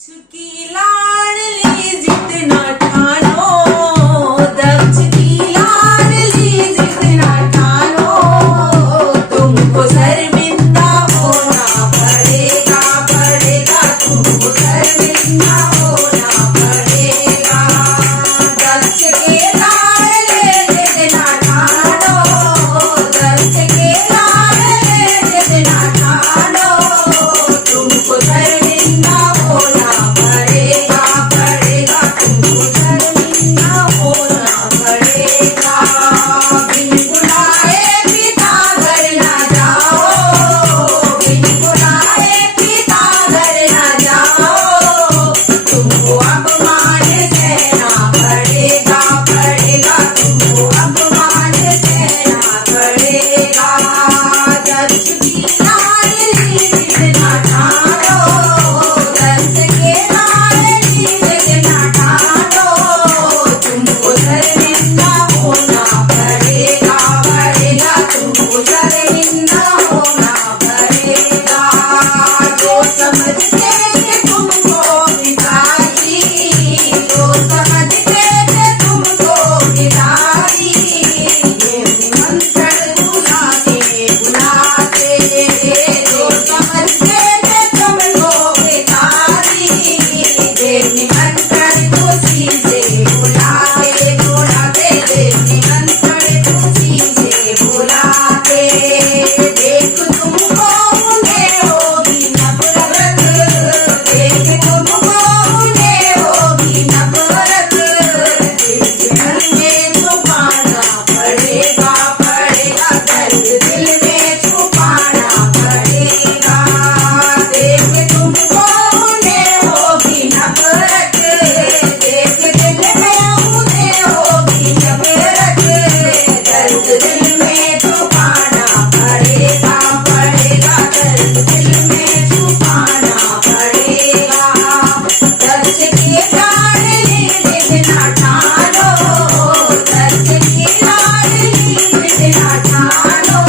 की लाडली जितना ठानो, दक्ष की लाडली जितना ठानो, तुमको शर्मिंदा होना पड़ेगा, पड़ेगा तुमको शर्मिंदा होना पड़ेगा। दक्ष के लाडले जितना ठानो, दक्ष के लाडले जितना ठानो, तुमको शर्मिंदा होना पड़ेगा, पड़ेगा तुमको शर्मिंदा होना पड़ेगा। बिन बुलाए पिता घर ना जाओ, बिन बुलाए पिता घर ना जाओ, तुमको अपमान सहना पड़ेगा, पड़ेगा तुमको अपमान सहना पड़ेगा। दक्ष की लाडली जितना ठानो, दक्ष के लाडली जितना ठानो, तुमको शर्मिंदा होना पड़ेगा, पड़ेगा तुमको शर्मिंदा होना पड़ेगा। जो समझते थे तुमको भिखारी, जो समझते थे तुमको भिखारी, ये निमंत्रण बुलाते बुलाते, जो समझते थे तुमको भिखारी, ये निमंत्रण खुशी से बुलाते बुलाते, ये निमंत्रण खुशी से बुलाते। देख तुमको उन्हें होगी नफरत, देख तुमको उन्हें होगी नफरत, दिल में छुपाना पड़ेगा, पड़ेगा दर्द दिल में छुपाना पड़ेगा। देख तुमको उन्हें होगी नफरत, देख दिल में उन्हें होगी नफरत, दर्द दिल में छुपाना पड़ेगा, पड़ेगा दर्द दिल में छुपाना पड़ेगा। दक्ष के लाडली जितना ठानो, दक्ष के लाडली जितना ठानो,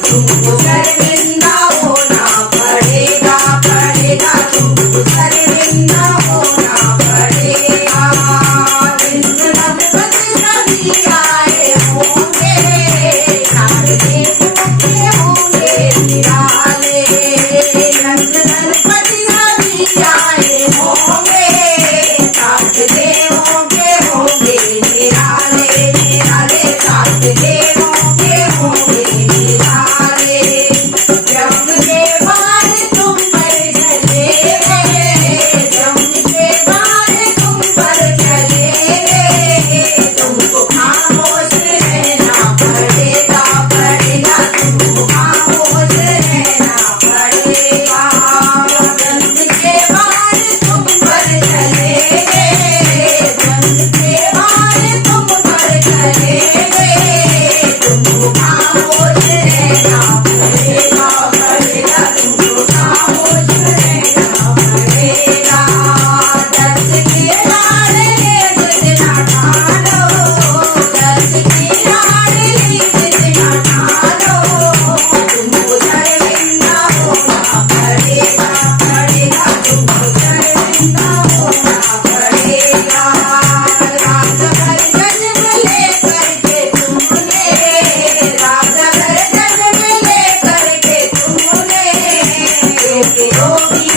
तुमको शर्मिंदा होना पड़ेगा, पड़ेगा तुमको शर्मिंदा होना पड़ेगा। इंद्र नंदपति सभी आए होंगे, चार देवों होंगे निराले, नंद नंदपति सभी आए होंगे, सात देवों के होंगे निराले, निराले सात देवों के होंगे निराले। जम के बाण तुम पर चलेंगे, जम के बाण तुम पर चलेंगे, तुमको खामोश रहना पड़ेगा, पड़ेगा तुमको खामोश रहना पड़ेगा। जंग के बाण तुम पर चलेंगे, जंग के बाण तुम पर चलेंगे, तुमको खामोश रहना पड़ेगा, पड़ेगा तुमको खामोश रहना पड़ेगा। दक्ष के लाडले जितना ठानो, दक्ष के लाडली जितना ठानो, तुमको शर्मिंदा होना पड़ेगा, पड़ेगा तुमको शर्मिंदा होना पड़ेगा। राजभर जन्म लेकर के तुमने, राजभर जन्म लेकर के तुमने, एक योगी